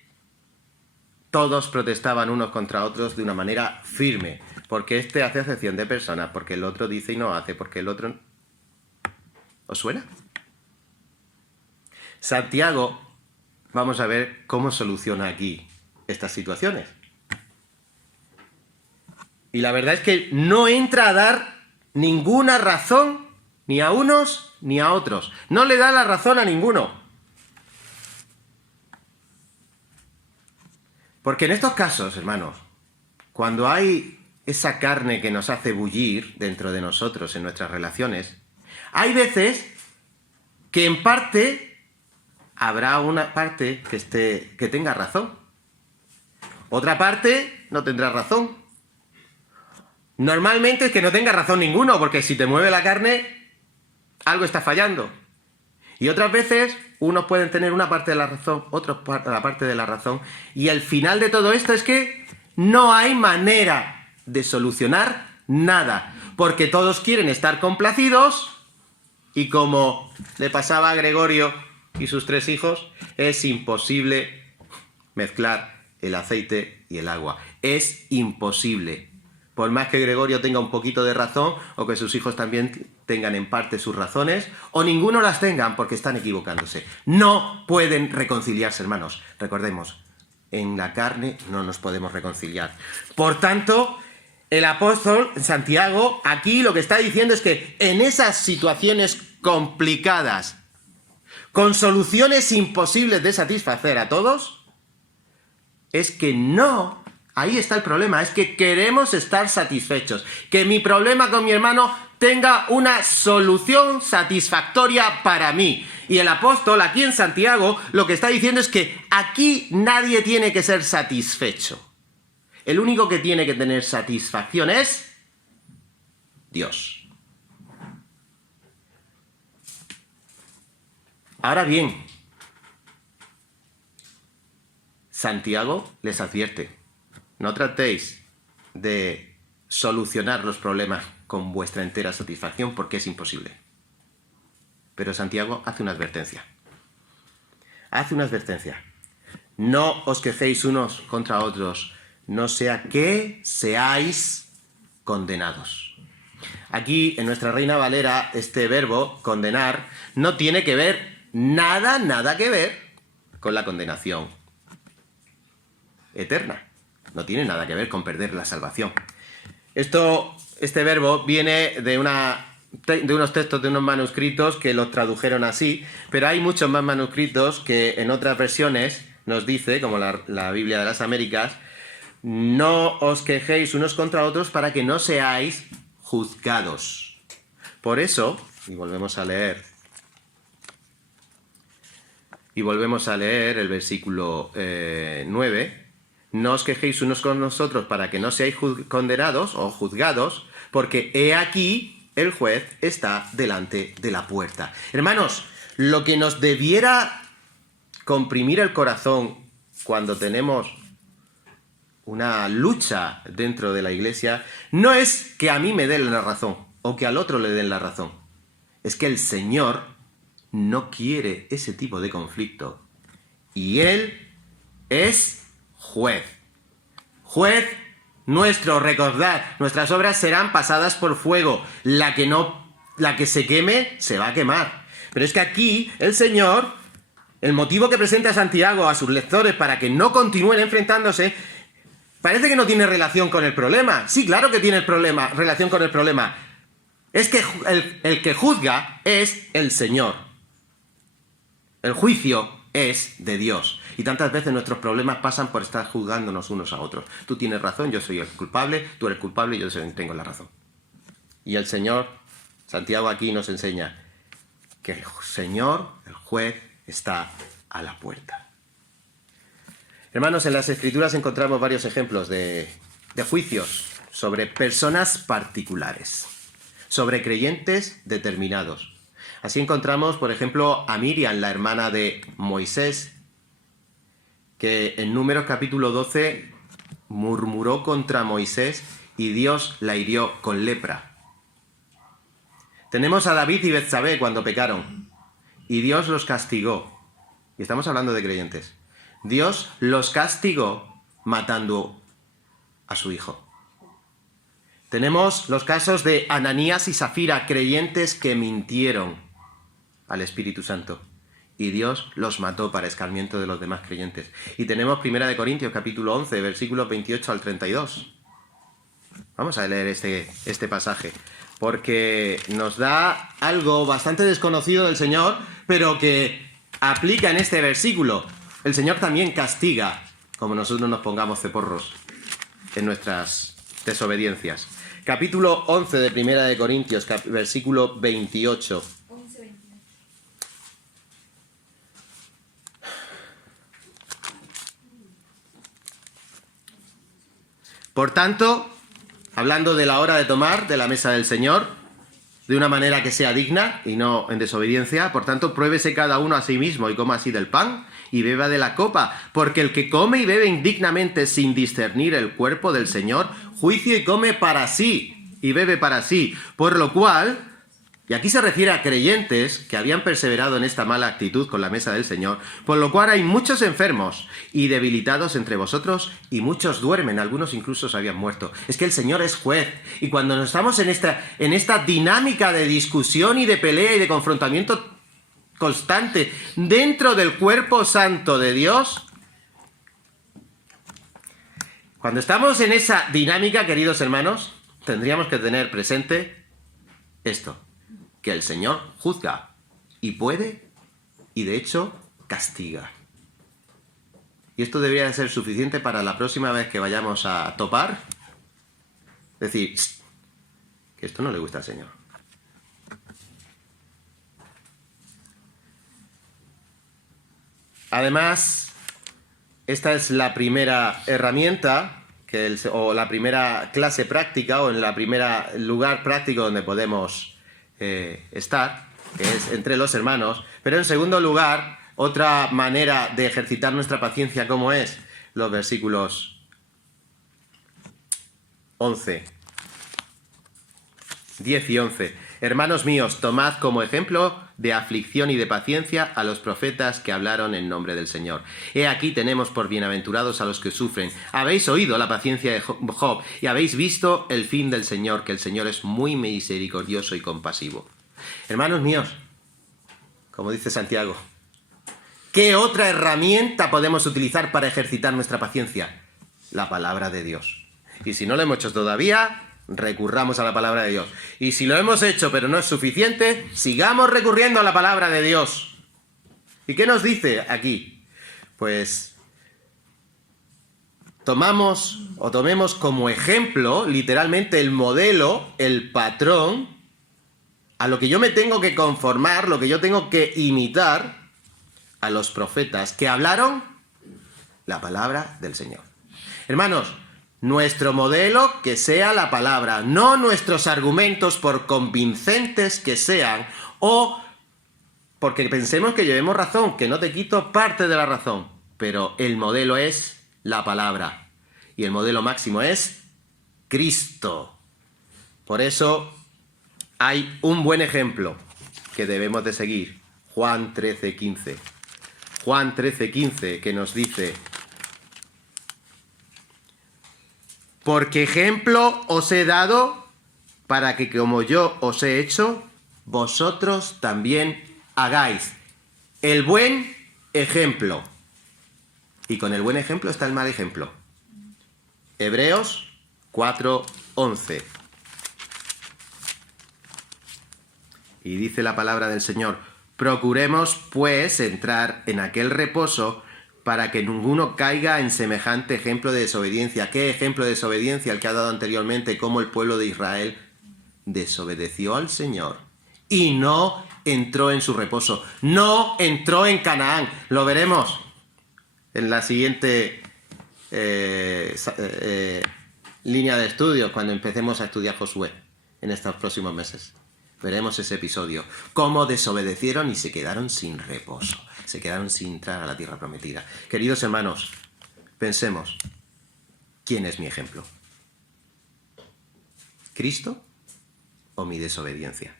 todos protestaban unos contra otros de una manera firme, porque este hace acepción de personas, porque el otro dice y no hace, porque el otro... ¿Os suena? Santiago, vamos a ver cómo soluciona aquí estas situaciones. Y la verdad es que no entra a dar ninguna razón ni a unos ni a otros. No le da la razón a ninguno. Porque en estos casos, hermanos, cuando hay esa carne que nos hace bullir dentro de nosotros en nuestras relaciones, hay veces que en parte habrá una parte que tenga razón. Otra parte no tendrá razón. Normalmente es que no tenga razón ninguno, porque si te mueve la carne, algo está fallando. Y otras veces, unos pueden tener una parte de la razón, otros la parte de la razón. Y el final de todo esto es que no hay manera de solucionar nada. Porque todos quieren estar complacidos y como le pasaba a Gregorio y sus 3 hijos, es imposible mezclar el aceite y el agua. Es imposible. Por más que Gregorio tenga un poquito de razón, o que sus hijos también tengan en parte sus razones, o ninguno las tengan porque están equivocándose. No pueden reconciliarse, hermanos. Recordemos, en la carne no nos podemos reconciliar. Por tanto, el apóstol Santiago aquí lo que está diciendo es que en esas situaciones complicadas, con soluciones imposibles de satisfacer a todos, es que no... Ahí está el problema, es que queremos estar satisfechos. Que mi problema con mi hermano tenga una solución satisfactoria para mí. Y el apóstol aquí en Santiago lo que está diciendo es que aquí nadie tiene que ser satisfecho. El único que tiene que tener satisfacción es Dios. Ahora bien, Santiago les advierte, no tratéis de solucionar los problemas con vuestra entera satisfacción porque es imposible. Pero Santiago hace una advertencia. Hace una advertencia. No os quejéis unos contra otros, no sea que seáis condenados. Aquí, en nuestra Reina Valera, este verbo, condenar, no tiene que ver, nada que ver con la condenación eterna. No tiene nada que ver con perder la salvación. Este verbo viene de unos textos, de unos manuscritos que los tradujeron así, pero hay muchos más manuscritos que en otras versiones nos dice, como la Biblia de las Américas, no os quejéis unos contra otros para que no seáis juzgados. Por eso, y volvemos a leer el versículo 9, no os quejéis unos con nosotros para que no seáis condenados o juzgados, porque he aquí el juez está delante de la puerta. Hermanos, lo que nos debiera comprimir el corazón cuando tenemos una lucha dentro de la iglesia no es que a mí me den la razón o que al otro le den la razón. Es que el Señor no quiere ese tipo de conflicto. Y Él es juez. Juez nuestro, recordad, nuestras obras serán pasadas por fuego. La que se queme, se va a quemar. Pero es que aquí el Señor, el motivo que presenta Santiago a sus lectores para que no continúen enfrentándose, parece que no tiene relación con el problema. Sí, claro que tiene relación con el problema. Es que el que juzga es el Señor. El juicio es de Dios. Y tantas veces nuestros problemas pasan por estar juzgándonos unos a otros. Tú tienes razón, yo soy el culpable, tú eres culpable y yo tengo la razón. Y el Señor, Santiago aquí nos enseña que el Señor, el juez, está a la puerta. Hermanos, en las Escrituras encontramos varios ejemplos de juicios sobre personas particulares, sobre creyentes determinados. Así encontramos, por ejemplo, a Miriam, la hermana de Moisés, que en Números capítulo 12 murmuró contra Moisés y Dios la hirió con lepra. Tenemos a David y Betsabé cuando pecaron y Dios los castigó. Y estamos hablando de creyentes. Dios los castigó matando a su hijo. Tenemos los casos de Ananías y Safira, creyentes que mintieron al Espíritu Santo. Y Dios los mató para escarmiento de los demás creyentes. Y tenemos 1 Corintios capítulo 11, versículos 28 al 32. Vamos a leer este pasaje, porque nos da algo bastante desconocido del Señor, pero que aplica en este versículo. El Señor también castiga, como nosotros nos pongamos ceporros en nuestras desobediencias. Capítulo 11 de 1 Corintios, versículo 28. Por tanto, hablando de la hora de tomar de la mesa del Señor, de una manera que sea digna y no en desobediencia, por tanto, pruébese cada uno a sí mismo y coma así del pan y beba de la copa, porque el que come y bebe indignamente sin discernir el cuerpo del Señor, juicio y come para sí y bebe para sí, por lo cual, y aquí se refiere a creyentes que habían perseverado en esta mala actitud con la mesa del Señor, por lo cual hay muchos enfermos y debilitados entre vosotros y muchos duermen, algunos incluso se habían muerto. Es que el Señor es juez y cuando nos estamos en esta dinámica de discusión y de pelea y de confrontamiento constante dentro del cuerpo santo de Dios, cuando estamos en esa dinámica, queridos hermanos, tendríamos que tener presente esto, que el Señor juzga y puede y de hecho castiga. Y esto debería de ser suficiente para la próxima vez que vayamos a topar, decir que esto no le gusta al Señor. Además, esta es la primera herramienta o la primera clase práctica o en la primera lugar práctico donde podemos estar, que es entre los hermanos, Pero en segundo lugar, otra manera de ejercitar nuestra paciencia, ¿cómo es? Los versículos 11, 10 y 11. Hermanos míos, tomad como ejemplo de aflicción y de paciencia a los profetas que hablaron en nombre del Señor. He aquí tenemos por bienaventurados a los que sufren. Habéis oído la paciencia de Job y habéis visto el fin del Señor, que el Señor es muy misericordioso y compasivo. Hermanos míos, como dice Santiago, ¿qué otra herramienta podemos utilizar para ejercitar nuestra paciencia? La palabra de Dios. Y si no lo hemos hecho todavía, recurramos a la palabra de Dios. Y si lo hemos hecho pero no es suficiente, sigamos recurriendo a la palabra de Dios. ¿Y qué nos dice aquí? Pues tomemos como ejemplo, literalmente, el modelo, el patrón, a lo que yo me tengo que conformar, lo que yo tengo que imitar, a los profetas que hablaron la palabra del Señor. Hermanos, nuestro modelo que sea la palabra, no nuestros argumentos, por convincentes que sean, o porque pensemos que llevemos razón, que no te quito parte de la razón, pero el modelo es la palabra, y el modelo máximo es Cristo. Por eso hay un buen ejemplo que debemos de seguir, Juan 13:15. Juan 13:15, que nos dice: porque ejemplo os he dado para que como yo os he hecho, vosotros también hagáis. El buen ejemplo. Y con el buen ejemplo está el mal ejemplo. Hebreos 4:11. Y dice la palabra del Señor: procuremos, pues, entrar en aquel reposo para que ninguno caiga en semejante ejemplo de desobediencia. ¿Qué ejemplo de desobediencia? El que ha dado anteriormente, cómo el pueblo de Israel desobedeció al Señor y no entró en su reposo, no entró en Canaán. Lo veremos en la siguiente línea de estudio, cuando empecemos a estudiar Josué en estos próximos meses. Veremos ese episodio, cómo desobedecieron y se quedaron sin reposo, se quedaron sin entrar a la tierra prometida. Queridos hermanos, pensemos, ¿quién es mi ejemplo? ¿Cristo o mi desobediencia?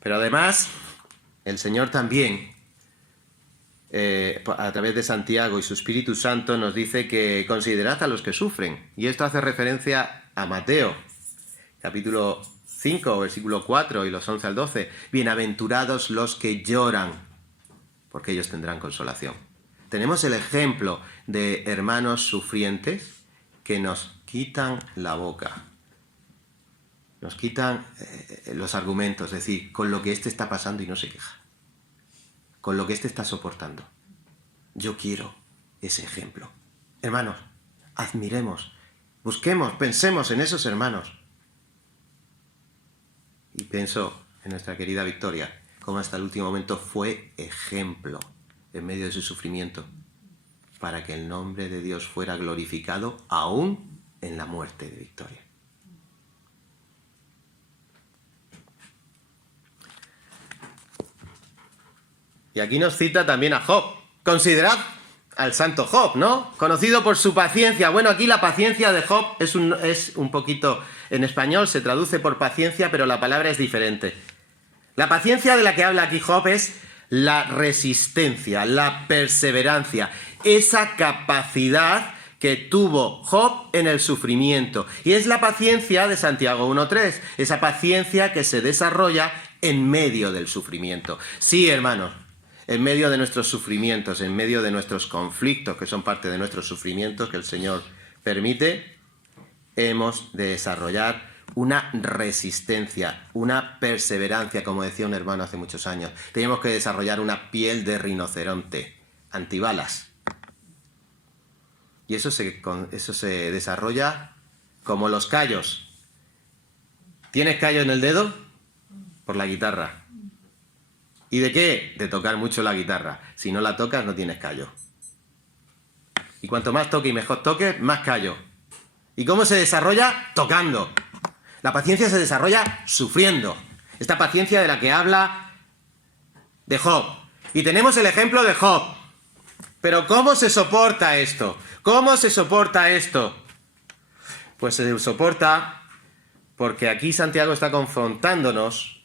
Pero además, el Señor también, a través de Santiago y su Espíritu Santo, nos dice que considerad a los que sufren. Y esto hace referencia a Mateo, capítulo 5, versículo 4 y los 11 al 12. Bienaventurados los que lloran, porque ellos tendrán consolación. Tenemos el ejemplo de hermanos sufrientes que nos quitan la boca, nos quitan los argumentos, es decir, con lo que éste está pasando y no se queja, con lo que éste está soportando. Yo quiero ese ejemplo. Hermanos, admiremos, busquemos, pensemos en esos hermanos. Y pienso en nuestra querida Victoria, como hasta el último momento fue ejemplo en medio de su sufrimiento, para que el nombre de Dios fuera glorificado aún en la muerte de Victoria. Y aquí nos cita también a Job. Considerad al santo Job, ¿no? Conocido por su paciencia. Bueno, aquí la paciencia de Job es un poquito, en español se traduce por paciencia, pero la palabra es diferente. La paciencia de la que habla aquí Job es la resistencia, la perseverancia, esa capacidad que tuvo Job en el sufrimiento. Y es la paciencia de Santiago 1:3, esa paciencia que se desarrolla en medio del sufrimiento. Sí, hermanos, en medio de nuestros sufrimientos, en medio de nuestros conflictos, que son parte de nuestros sufrimientos que el Señor permite, hemos de desarrollar una resistencia, una perseverancia, como decía un hermano hace muchos años. Tenemos que desarrollar una piel de rinoceronte, antibalas. Y eso se desarrolla como los callos. ¿Tienes callo en el dedo? Por la guitarra. ¿Y de qué? De tocar mucho la guitarra. Si no la tocas, no tienes callo. Y cuanto más toques y mejor toques, más callo. ¿Y cómo se desarrolla? Tocando. La paciencia se desarrolla sufriendo. Esta paciencia de la que habla de Job. Y tenemos el ejemplo de Job. Pero ¿cómo se soporta esto? ¿Cómo se soporta esto? Pues se soporta porque aquí Santiago está confrontándonos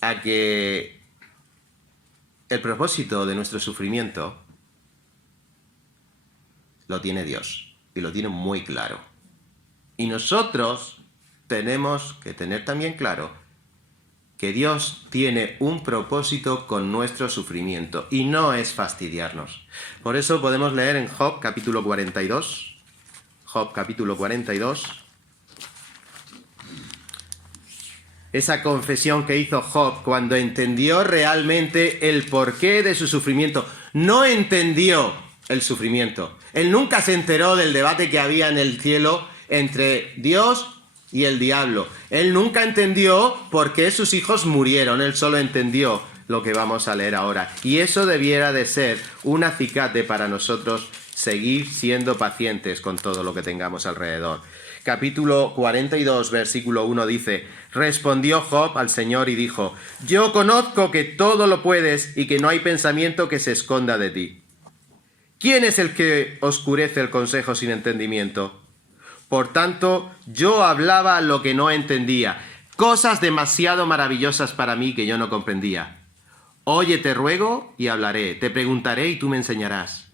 a que el propósito de nuestro sufrimiento lo tiene Dios y lo tiene muy claro. Y nosotros tenemos que tener también claro que Dios tiene un propósito con nuestro sufrimiento y no es fastidiarnos. Por eso podemos leer en Job capítulo 42, Job capítulo 42, esa confesión que hizo Job cuando entendió realmente el porqué de su sufrimiento. No entendió el sufrimiento. Él nunca se enteró del debate que había en el cielo entre Dios y el diablo. Él nunca entendió por qué sus hijos murieron. Él solo entendió lo que vamos a leer ahora. Y eso debiera de ser un acicate para nosotros seguir siendo pacientes con todo lo que tengamos alrededor. Capítulo 42, versículo 1 dice: respondió Job al Señor y dijo: yo conozco que todo lo puedes y que no hay pensamiento que se esconda de ti. ¿Quién es el que oscurece el consejo sin entendimiento? Por tanto, yo hablaba lo que no entendía, cosas demasiado maravillosas para mí que yo no comprendía. Oye, te ruego y hablaré, te preguntaré y tú me enseñarás.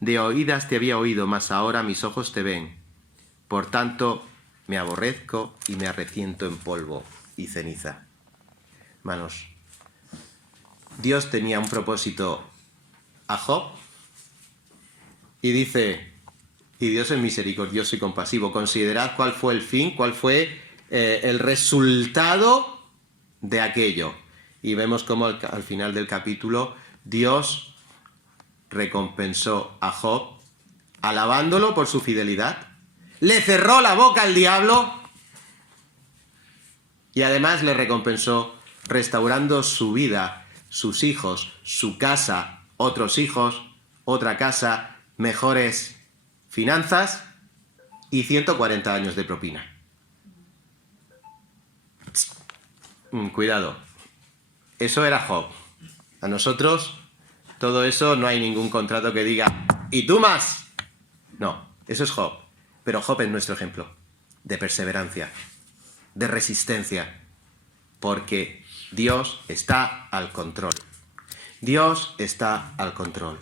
De oídas te había oído, mas ahora mis ojos te ven. Por tanto, me aborrezco y me arrepiento en polvo y ceniza. Hermanos, Dios tenía un propósito a Job y dice: y Dios es misericordioso y compasivo. Considerad cuál fue el fin, cuál fue el resultado de aquello. Y vemos cómo al final del capítulo Dios recompensó a Job alabándolo por su fidelidad. Le cerró la boca al diablo y además le recompensó restaurando su vida, sus hijos, su casa, otros hijos, otra casa, mejores finanzas y 140 años de propina. Cuidado. Eso era Job. A nosotros, todo eso no hay ningún contrato que diga ¿y tú más? No, eso es Job. Pero Job es nuestro ejemplo de perseverancia, de resistencia, porque Dios está al control. Dios está al control.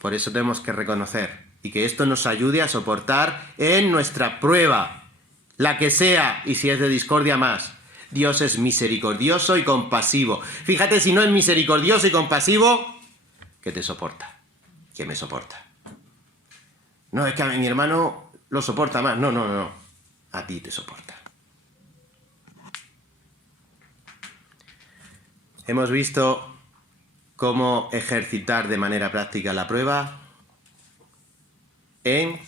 Por eso tenemos que reconocer y que esto nos ayude a soportar en nuestra prueba, la que sea, y si es de discordia más. Dios es misericordioso y compasivo. Fíjate, si no es misericordioso y compasivo, que te soporta, que me soporta. No, es que a mi hermano lo soporta más. No. A ti te soporta. Hemos visto cómo ejercitar de manera práctica la prueba en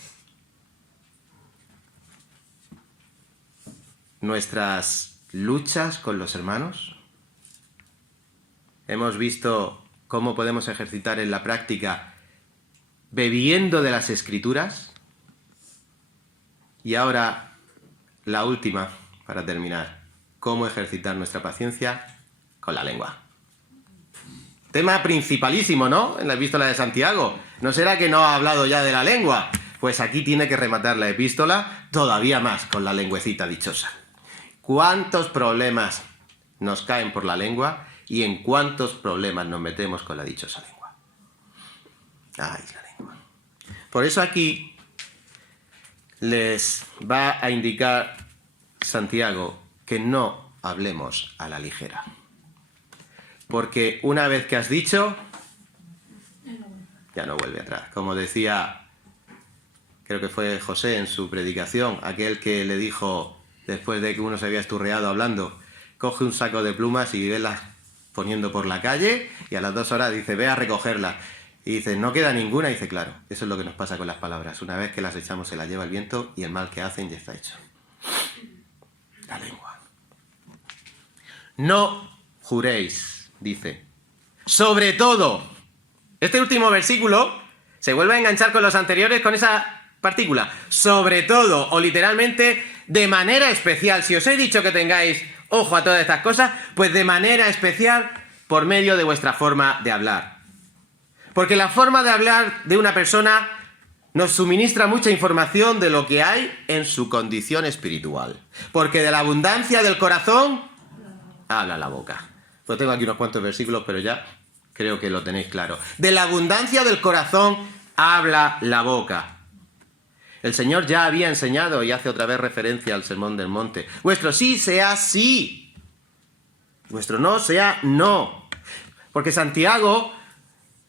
nuestras luchas con los hermanos. Hemos visto cómo podemos ejercitar en la práctica bebiendo de las Escrituras. Y ahora, la última, para terminar: cómo ejercitar nuestra paciencia con la lengua. Tema principalísimo, ¿no? En la epístola de Santiago. ¿No será que no ha hablado ya de la lengua? Pues aquí tiene que rematar la epístola todavía más con la lengüecita dichosa. ¿Cuántos problemas nos caen por la lengua y en cuántos problemas nos metemos con la dichosa lengua? Ay, la lengua. Por eso aquí les va a indicar Santiago que no hablemos a la ligera. Porque una vez que has dicho, ya no vuelve atrás. Como decía, creo que fue José en su predicación, aquel que le dijo, después de que uno se había esturreado hablando: coge un saco de plumas y velas poniendo por la calle, y a las 2 horas dice: ve a recogerlas. Y dice: no queda ninguna. Y dice: claro, eso es lo que nos pasa con las palabras. Una vez que las echamos se las lleva el viento y el mal que hacen ya está hecho. La lengua. No juréis, dice. Sobre todo. Este último versículo se vuelve a enganchar con los anteriores con esa partícula. Sobre todo, o literalmente, de manera especial. Si os he dicho que tengáis Ojo a todas estas cosas, pues de manera especial por medio de vuestra forma de hablar. Porque la forma de hablar de una persona nos suministra mucha información de lo que hay en su condición espiritual. Porque de la abundancia del corazón habla la boca. Pues tengo aquí unos cuantos versículos, pero ya creo que lo tenéis claro. De la abundancia del corazón habla la boca. El Señor ya había enseñado y hace otra vez referencia al Sermón del Monte. Vuestro sí sea sí. Vuestro no sea no. Porque Santiago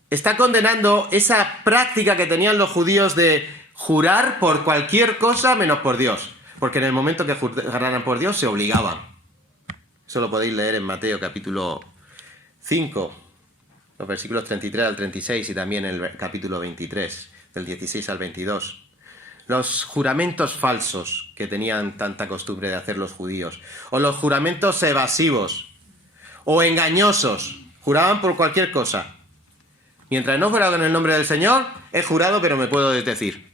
está condenando esa práctica que tenían los judíos de jurar por cualquier cosa menos por Dios. Porque en el momento que juraran por Dios se obligaban. Eso lo podéis leer en Mateo capítulo 5, los versículos 33 al 36 y también en el capítulo 23, del 16 al 22. Los juramentos falsos que tenían tanta costumbre de hacer los judíos, o los juramentos evasivos o engañosos, juraban por cualquier cosa. Mientras no fuera con el nombre del Señor, he jurado pero me puedo desdecir.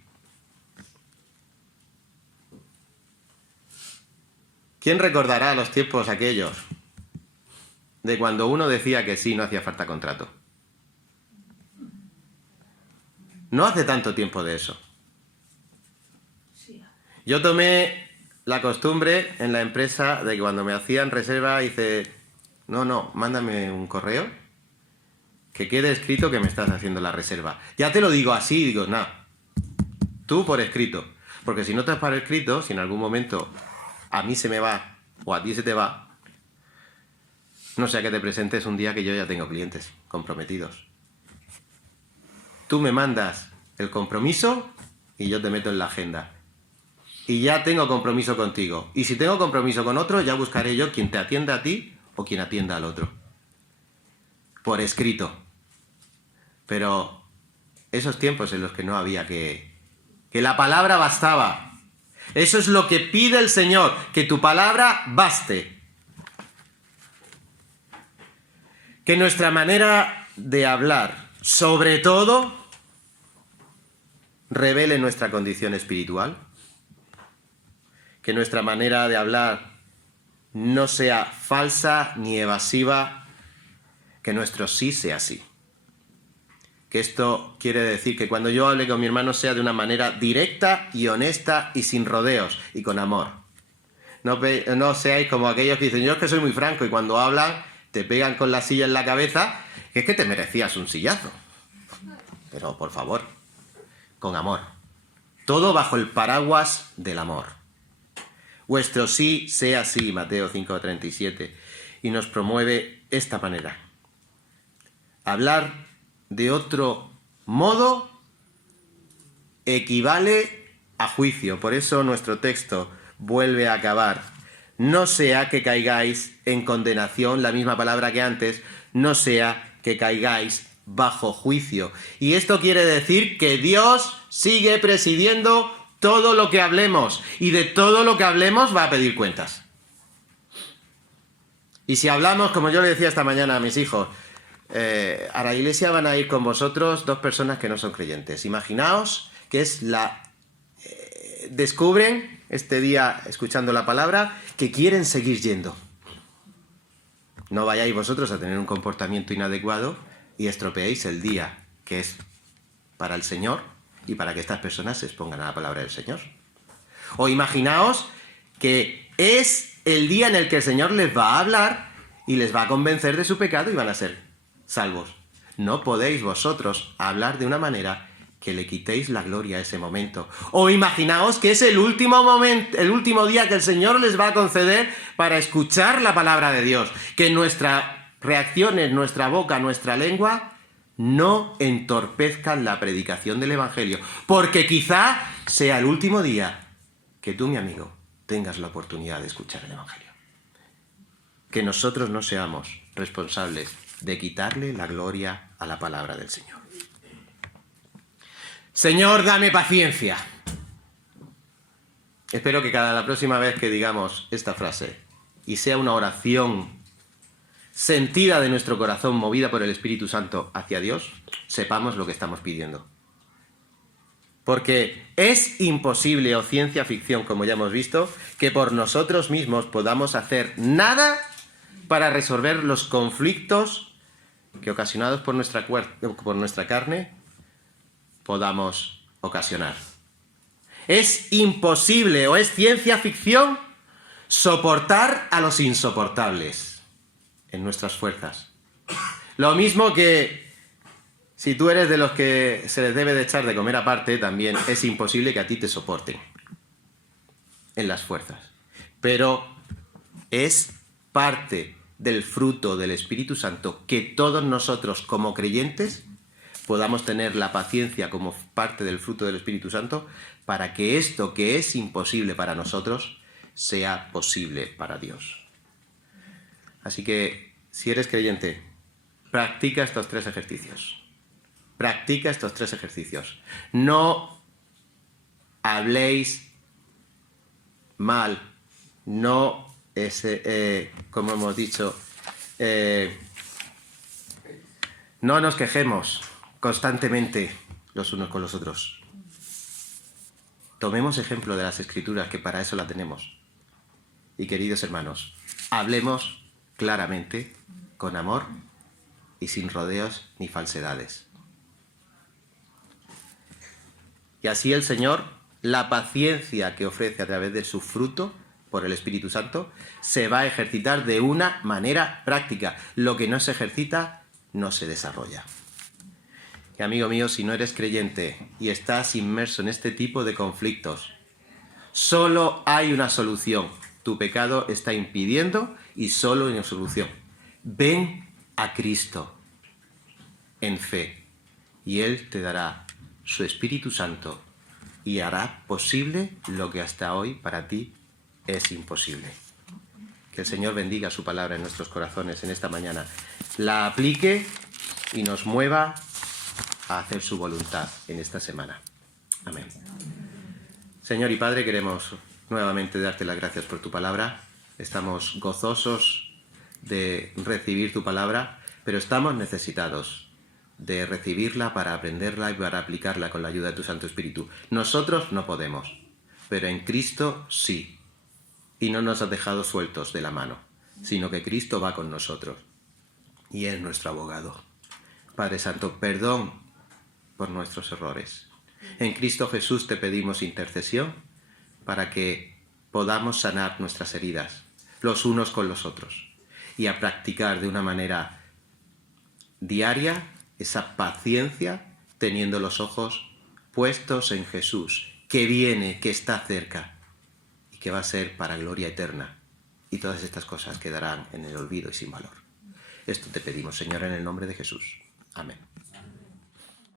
¿Quién recordará los tiempos aquellos de cuando uno decía que sí, no hacía falta contrato? No hace tanto tiempo de eso. Yo tomé la costumbre en la empresa de que cuando me hacían reserva hice, no, mándame un correo que quede escrito que me estás haciendo la reserva. Ya te lo digo así, digo, nada, tú por escrito. Porque si no estás por escrito, si en algún momento a mí se me va o a ti se te va, no sea que te presentes un día que yo ya tengo clientes comprometidos. Tú me mandas el compromiso y yo te meto en la agenda. Y ya tengo compromiso contigo. Y si tengo compromiso con otro, ya buscaré yo quien te atienda a ti o quien atienda al otro. Por escrito. Pero esos tiempos en los que no había que la palabra bastaba. Eso es lo que pide el Señor, que tu palabra baste. Que nuestra manera de hablar, sobre todo, revele nuestra condición espiritual. Que nuestra manera de hablar no sea falsa ni evasiva, que nuestro sí sea sí. Que esto quiere decir que cuando yo hable con mi hermano sea de una manera directa y honesta y sin rodeos y con amor. No seáis como aquellos que dicen, yo es que soy muy franco y cuando hablan te pegan con la silla en la cabeza, que es que te merecías un sillazo. Pero por favor, con amor. Todo bajo el paraguas del amor. Vuestro sí sea sí, Mateo 5:37, y nos promueve esta manera. Hablar de otro modo equivale a juicio. Por eso nuestro texto vuelve a acabar. No sea que caigáis en condenación, la misma palabra que antes, no sea que caigáis bajo juicio. Y esto quiere decir que Dios sigue presidiendo todo lo que hablemos, y de todo lo que hablemos va a pedir cuentas. Y si hablamos, como yo le decía esta mañana a mis hijos, a la iglesia van a ir con vosotros 2 personas que no son creyentes. Imaginaos que es descubren este día, escuchando la palabra, que quieren seguir yendo. No vayáis vosotros a tener un comportamiento inadecuado y estropeéis el día que es para el Señor y para que estas personas se expongan a la palabra del Señor. O imaginaos que es el día en el que el Señor les va a hablar y les va a convencer de su pecado y van a ser salvos. No podéis vosotros hablar de una manera que le quitéis la gloria a ese momento. O imaginaos que es el último momento, el último día que el Señor les va a conceder para escuchar la palabra de Dios. Que nuestras reacciones, nuestra boca, nuestra lengua no entorpezcan la predicación del Evangelio, porque quizá sea el último día que tú, mi amigo, tengas la oportunidad de escuchar el Evangelio. Que nosotros no seamos responsables de quitarle la gloria a la palabra del Señor. Señor, dame paciencia. Espero que la próxima vez que digamos esta frase, y sea una oración sentida de nuestro corazón, movida por el Espíritu Santo hacia Dios, sepamos lo que estamos pidiendo. Porque es imposible, o ciencia ficción, como ya hemos visto, que por nosotros mismos podamos hacer nada para resolver los conflictos que, ocasionados por nuestra carne, podamos ocasionar. Es imposible, o es ciencia ficción, soportar a los insoportables en nuestras fuerzas. Lo mismo que si tú eres de los que se les debe de echar de comer aparte, también es imposible que a ti te soporten en las fuerzas. Pero es parte del fruto del Espíritu Santo que todos nosotros como creyentes podamos tener la paciencia como parte del fruto del Espíritu Santo para que esto que es imposible para nosotros sea posible para Dios. Así que, si eres creyente, practica estos 3 ejercicios. Practica estos 3 ejercicios. No habléis mal, no, como hemos dicho, no nos quejemos constantemente los unos con los otros. Tomemos ejemplo de las Escrituras, que para eso la tenemos. Y queridos hermanos, hablemos claramente, con amor y sin rodeos ni falsedades. Y así el Señor, la paciencia que ofrece a través de su fruto, por el Espíritu Santo, se va a ejercitar de una manera práctica. Lo que no se ejercita, no se desarrolla. Y amigo mío, si no eres creyente y estás inmerso en este tipo de conflictos, solo hay una solución. Tu pecado está impidiendo y solo hay una solución. Ven a Cristo en fe y Él te dará su Espíritu Santo y hará posible lo que hasta hoy para ti es imposible. Que el Señor bendiga su palabra en nuestros corazones en esta mañana, la aplique y nos mueva a hacer su voluntad en esta semana. Amén. Señor y Padre, queremos nuevamente darte las gracias por tu palabra. Estamos gozosos de recibir tu palabra, pero estamos necesitados de recibirla para aprenderla y para aplicarla con la ayuda de tu Santo Espíritu. Nosotros no podemos, pero en Cristo sí. Y no nos has dejado sueltos de la mano, sino que Cristo va con nosotros y es nuestro abogado. Padre Santo, perdón por nuestros errores. En Cristo Jesús te pedimos intercesión para que podamos sanar nuestras heridas, los unos con los otros, y a practicar de una manera diaria esa paciencia, teniendo los ojos puestos en Jesús, que viene, que está cerca y que va a ser para gloria eterna. Y todas estas cosas quedarán en el olvido y sin valor. Esto te pedimos, Señor, en el nombre de Jesús. Amén.